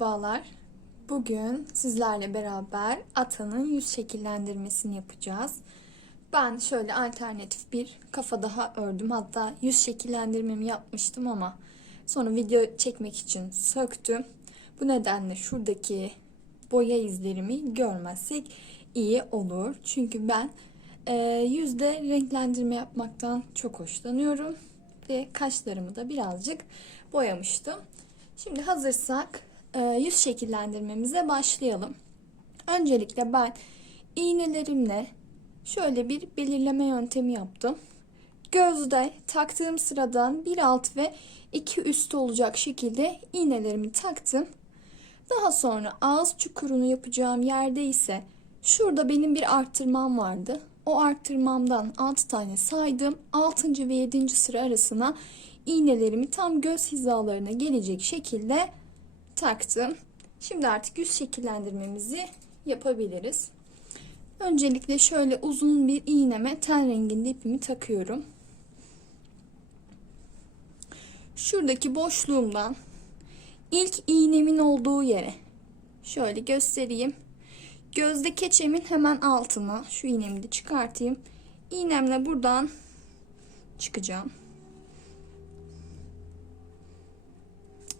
Merhabalar. Bugün sizlerle beraber atanın yüz şekillendirmesini yapacağız. Ben şöyle alternatif bir kafa daha ördüm. Hatta yüz şekillendirmemi yapmıştım ama sonra video çekmek için söktüm. Bu nedenle şuradaki boya izlerimi görmezsek iyi olur. Çünkü ben e, yüzde renklendirme yapmaktan çok hoşlanıyorum. Ve kaşlarımı da birazcık boyamıştım. Şimdi hazırsak yüz şekillendirmemize başlayalım. Öncelikle ben iğnelerimle şöyle bir belirleme yöntemi yaptım. Gözde taktığım sıradan bir alt ve iki üst olacak şekilde iğnelerimi taktım. Daha sonra ağız çukurunu yapacağım yerde ise şurada benim bir arttırmam vardı. O arttırmamdan 6 tane saydım. 6. ve 7. sıra arasına iğnelerimi tam göz hizalarına gelecek şekilde taktım. Şimdi artık yüz şekillendirmemizi yapabiliriz. Öncelikle şöyle uzun bir iğneme ten renginde ipimi takıyorum. Şuradaki boşluğumdan ilk iğnemin olduğu yere şöyle göstereyim. Gözde keçemin hemen altına şu iğnemi de çıkartayım. İğnemle buradan çıkacağım.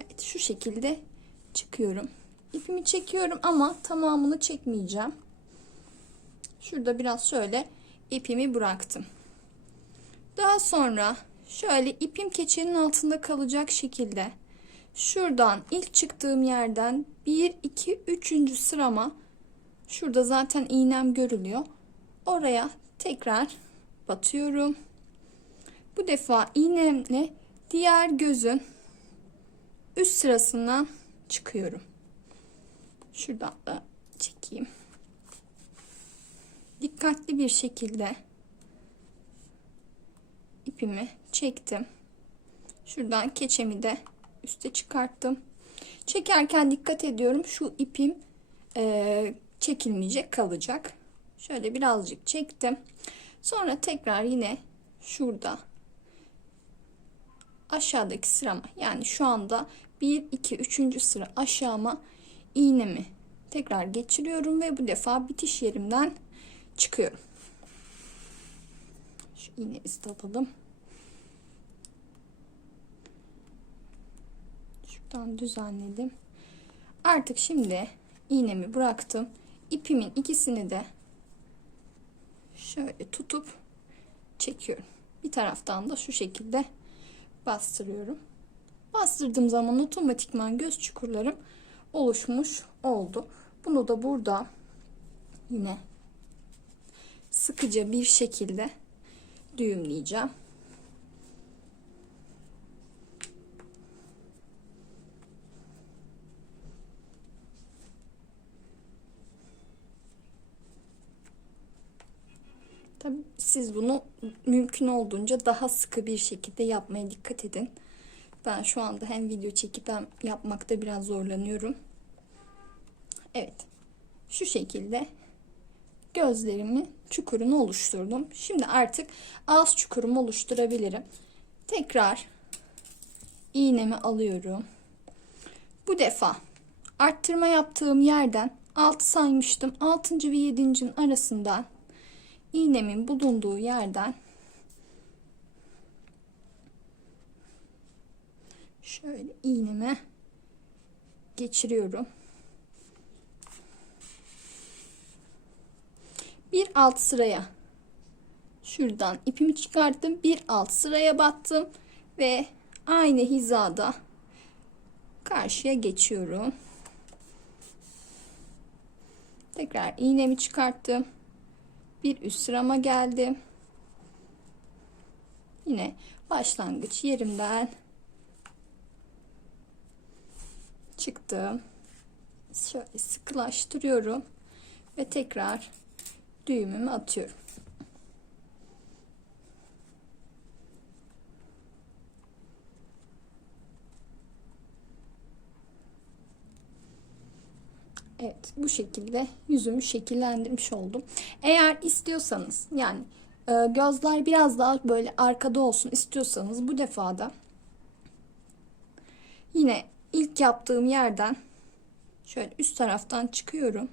Evet şu şekilde çıkıyorum. İpimi çekiyorum ama tamamını çekmeyeceğim. Şurada biraz şöyle ipimi bıraktım. Daha sonra şöyle ipim keçenin altında kalacak şekilde şuradan ilk çıktığım yerden 1 2 3. sırama şurada zaten iğnem görülüyor. Oraya tekrar batıyorum. Bu defa iğnemle diğer gözün üst sırasından çıkıyorum. Şuradan da çekeyim. Dikkatli bir şekilde ipimi çektim. Şuradan keçemi de üste çıkarttım. Çekerken dikkat ediyorum. Şu ipim e, çekilmeyecek kalacak. Şöyle birazcık çektim. Sonra tekrar yine şurada aşağıdaki sırama yani şu anda 1 2 3. sıra aşağıma iğnemi tekrar geçiriyorum ve bu defa bitiş yerimden çıkıyorum. Şu iğnemizi de alalım. Şuradan düzenledim. Artık şimdi iğnemi bıraktım. İpimin ikisini de şöyle tutup çekiyorum. Bir taraftan da şu şekilde bastırıyorum. Bastırdığım zaman otomatikman göz çukurlarım oluşmuş oldu. Bunu da burada yine sıkıca bir şekilde düğümleyeceğim. Tabii siz bunu mümkün olduğunca daha sıkı bir şekilde yapmaya dikkat edin. Ben şu anda hem video çekip hem yapmakta biraz zorlanıyorum. Evet. Şu şekilde gözlerimi çukurunu oluşturdum. Şimdi artık ağız çukurumu oluşturabilirim. Tekrar iğnemi alıyorum. Bu defa arttırma yaptığım yerden 6 saymıştım. 6. ve 7. arasından iğnemin bulunduğu yerden şöyle iğneme geçiriyorum. Bir alt sıraya şuradan ipimi çıkarttım. Bir alt sıraya battım ve aynı hizada karşıya geçiyorum. Tekrar iğnemi çıkarttım. Bir üst sırama geldim. Yine başlangıç yerimden çıktım. Şöyle sıkılaştırıyorum ve tekrar düğümümü atıyorum. Evet bu şekilde yüzümü şekillendirmiş oldum. Eğer istiyorsanız yani e, gözler biraz daha böyle arkada olsun istiyorsanız bu defada yine ilk yaptığım yerden Şöyle üst taraftan çıkıyorum.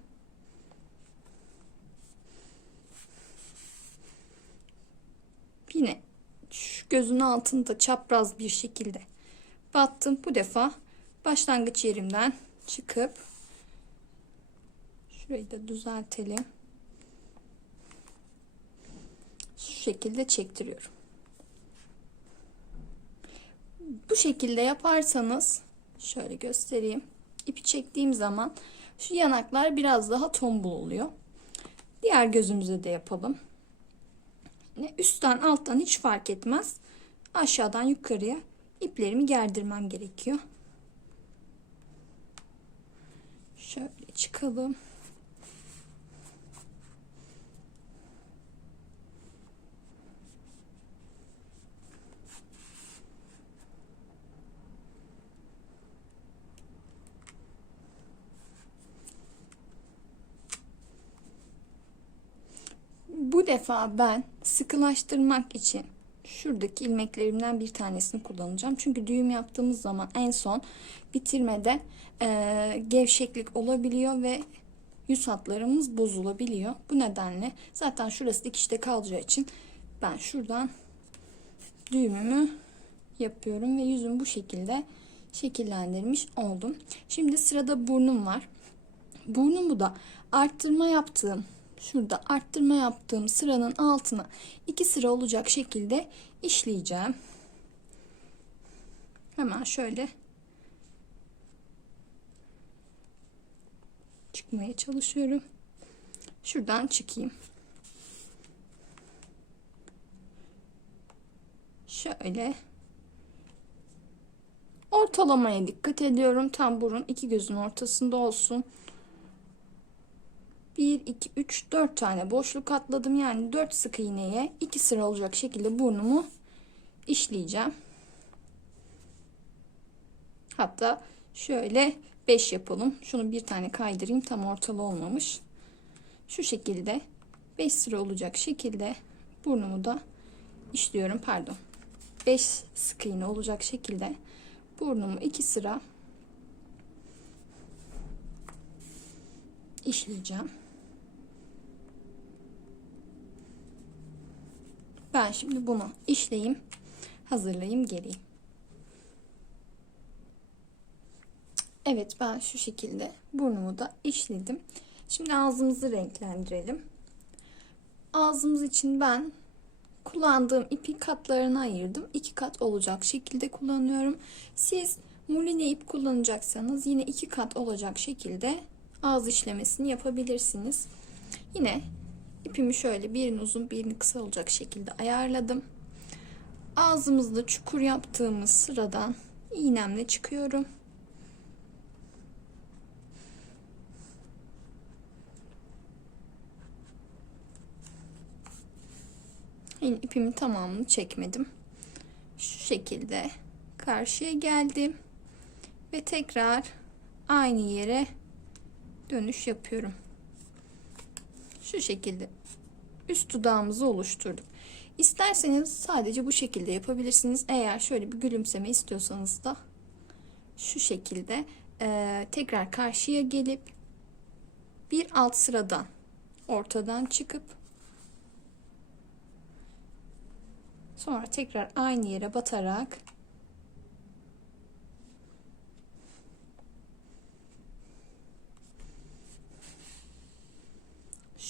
Yine şu gözün altında çapraz bir şekilde battım. Bu defa başlangıç yerimden çıkıp şurayı da düzeltelim. Şu şekilde çektiriyorum. Bu şekilde yaparsanız şöyle göstereyim. İpi çektiğim zaman şu yanaklar biraz daha tombul oluyor. Diğer gözümüze de yapalım. Yine üstten alttan hiç fark etmez. Aşağıdan yukarıya iplerimi gerdirmem gerekiyor. Şöyle çıkalım. Defa ben sıkılaştırmak için şuradaki ilmeklerimden bir tanesini kullanacağım. Çünkü düğüm yaptığımız zaman en son bitirmede e, gevşeklik olabiliyor ve yüz hatlarımız bozulabiliyor. Bu nedenle zaten şurası dikişte kalacağı için ben şuradan düğümümü yapıyorum ve yüzüm bu şekilde şekillendirmiş oldum. Şimdi sırada burnum var. Burnumu da arttırma yaptığım şurada arttırma yaptığım sıranın altına iki sıra olacak şekilde işleyeceğim. Hemen şöyle çıkmaya çalışıyorum. Şuradan çıkayım. Şöyle ortalamaya dikkat ediyorum. Tam burun iki gözün ortasında olsun. 1, 2, 3, 4 tane boşluk atladım. Yani 4 sık iğneye 2 sıra olacak şekilde burnumu işleyeceğim. Hatta şöyle 5 yapalım. Şunu bir tane kaydırayım. Tam ortalı olmamış. Şu şekilde 5 sıra olacak şekilde burnumu da işliyorum. Pardon. 5 sık iğne olacak şekilde burnumu 2 sıra işleyeceğim. Ben şimdi bunu işleyeyim, hazırlayayım, geleyim. Evet ben şu şekilde burnumu da işledim. Şimdi ağzımızı renklendirelim. Ağzımız için ben kullandığım ipi katlarına ayırdım. İki kat olacak şekilde kullanıyorum. Siz muline ip kullanacaksanız yine iki kat olacak şekilde ağız işlemesini yapabilirsiniz. Yine ipimi şöyle birini uzun birini kısa olacak şekilde ayarladım. Ağzımızda çukur yaptığımız sıradan iğnemle çıkıyorum. Yine ipimin tamamını çekmedim. Şu şekilde karşıya geldim ve tekrar aynı yere dönüş yapıyorum. Şu şekilde üst dudağımızı oluşturduk. İsterseniz sadece bu şekilde yapabilirsiniz. Eğer şöyle bir gülümseme istiyorsanız da şu şekilde e, tekrar karşıya gelip bir alt sıradan ortadan çıkıp sonra tekrar aynı yere batarak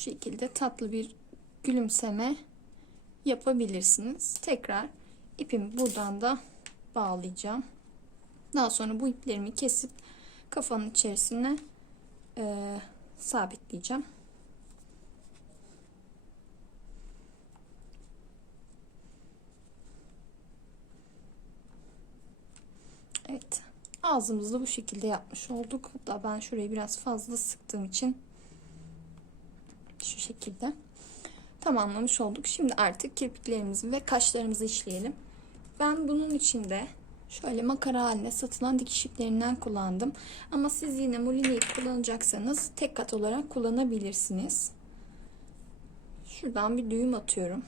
şekilde tatlı bir gülümseme yapabilirsiniz. Tekrar ipimi buradan da bağlayacağım. Daha sonra bu iplerimi kesip kafanın içerisine e, sabitleyeceğim. Evet. Ağzımızda bu şekilde yapmış olduk. Hatta ben şurayı biraz fazla sıktığım için şu şekilde tamamlamış olduk. Şimdi artık kirpiklerimizi ve kaşlarımızı işleyelim. Ben bunun içinde şöyle makara haline satılan dikiş iplerinden kullandım. Ama siz yine muline ip kullanacaksanız tek kat olarak kullanabilirsiniz. Şuradan bir düğüm atıyorum.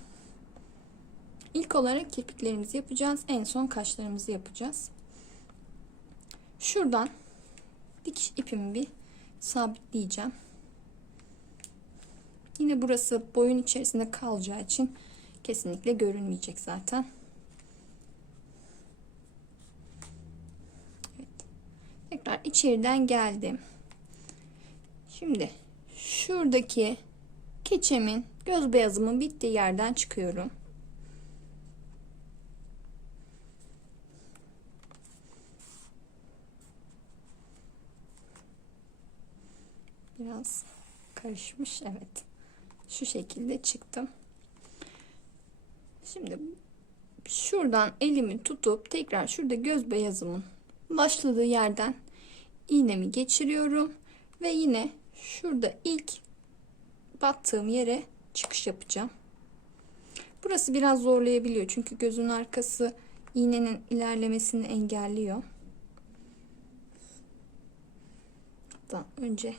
İlk olarak kirpiklerimizi yapacağız. En son kaşlarımızı yapacağız. Şuradan dikiş ipimi bir sabitleyeceğim. Yine burası boyun içerisinde kalacağı için kesinlikle görünmeyecek zaten. Evet. Tekrar içeriden geldim. Şimdi şuradaki keçemin göz beyazımın bittiği yerden çıkıyorum. Biraz karışmış. Evet. Şu şekilde çıktım. Şimdi şuradan elimi tutup tekrar şurada göz beyazımın başladığı yerden iğnemi geçiriyorum ve yine şurada ilk battığım yere çıkış yapacağım. Burası biraz zorlayabiliyor çünkü gözün arkası iğnenin ilerlemesini engelliyor. Hatta önce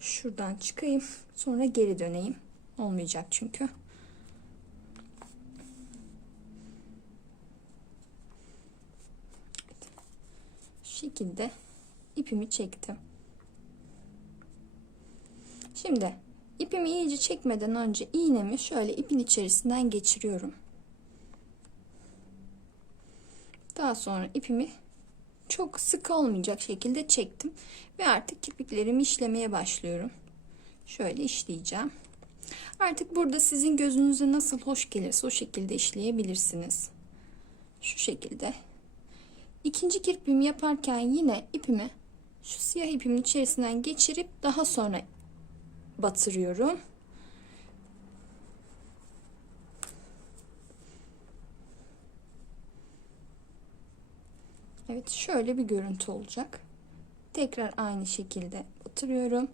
şuradan çıkayım sonra geri döneyim. Olmayacak çünkü. Şekilde ipimi çektim. Şimdi ipimi iyice çekmeden önce iğnemi şöyle ipin içerisinden geçiriyorum. Daha sonra ipimi çok sık olmayacak şekilde çektim ve artık kirpiklerimi işlemeye başlıyorum. Şöyle işleyeceğim. Artık burada sizin gözünüze nasıl hoş gelirse o şekilde işleyebilirsiniz. Şu şekilde. İkinci kirpiğimi yaparken yine ipimi şu siyah ipimin içerisinden geçirip daha sonra batırıyorum. Evet şöyle bir görüntü olacak. Tekrar aynı şekilde batırıyorum.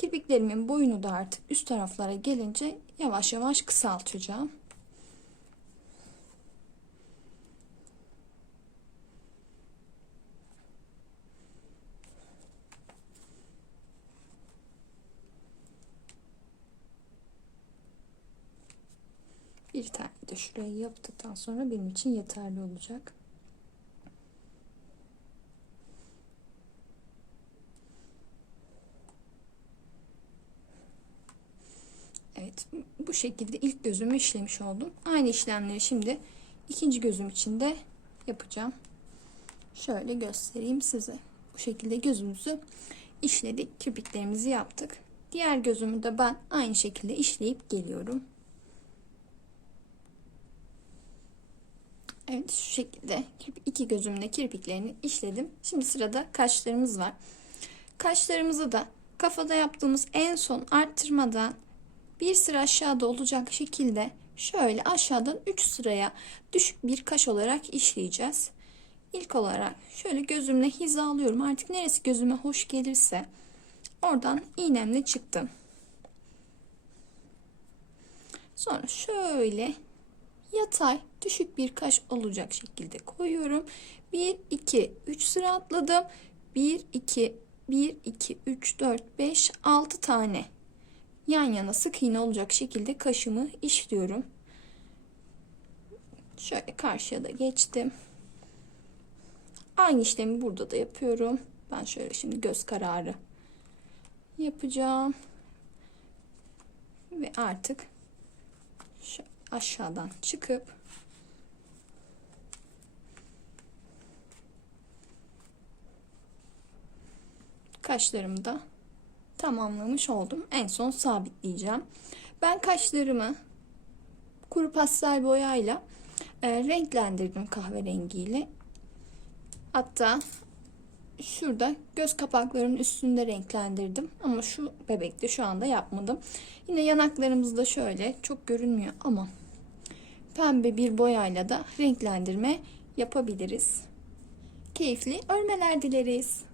Kirpiklerimin boyunu da artık üst taraflara gelince yavaş yavaş kısaltacağım. Bir tane de şurayı yaptıktan sonra benim için yeterli olacak. Evet bu şekilde ilk gözümü işlemiş oldum. Aynı işlemleri şimdi ikinci gözüm için de yapacağım. Şöyle göstereyim size. Bu şekilde gözümüzü işledik. Kirpiklerimizi yaptık. Diğer gözümü de ben aynı şekilde işleyip geliyorum. Evet şu şekilde iki gözümde kirpiklerini işledim. Şimdi sırada kaşlarımız var. Kaşlarımızı da kafada yaptığımız en son arttırmadan bir sıra aşağıda olacak şekilde şöyle aşağıdan 3 sıraya düşük bir kaş olarak işleyeceğiz. İlk olarak şöyle gözümle hizalıyorum. Artık neresi gözüme hoş gelirse oradan iğnemle çıktım. Sonra şöyle yatay düşük bir kaş olacak şekilde koyuyorum. 1 2 3 sıra atladım. 1 2 1 2 3 4 5 6 tane yan yana sık iğne olacak şekilde kaşımı işliyorum. Şöyle karşıya da geçtim. Aynı işlemi burada da yapıyorum. Ben şöyle şimdi göz kararı yapacağım. Ve artık aşağıdan çıkıp kaşlarımı da tamamlamış oldum. En son sabitleyeceğim. Ben kaşlarımı kuru pastel boyayla e, renklendirdim kahverengiyle. Hatta şurada göz kapaklarının üstünde renklendirdim. Ama şu bebekte şu anda yapmadım. Yine yanaklarımızda şöyle çok görünmüyor ama pembe bir boyayla da renklendirme yapabiliriz. Keyifli örmeler dileriz.